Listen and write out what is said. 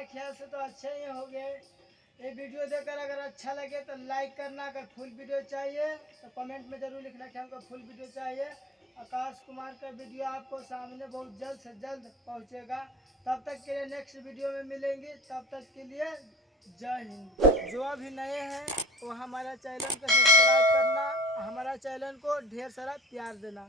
हमारे ख्याल से तो अच्छे ही हो गए। ये वीडियो देखकर अगर अच्छा लगे तो लाइक करना, अगर फुल वीडियो चाहिए तो कमेंट में ज़रूर लिखना कि हमको फुल वीडियो चाहिए। आकाश कुमार का वीडियो आपको सामने बहुत जल्द से जल्द पहुंचेगा। तब तक के लिए नेक्स्ट वीडियो में मिलेंगे, तब तक के लिए जय हिंद। जो अभी नए हैं वो हमारा चैनल को सब्सक्राइब करना, हमारा चैनल को ढेर सारा प्यार देना।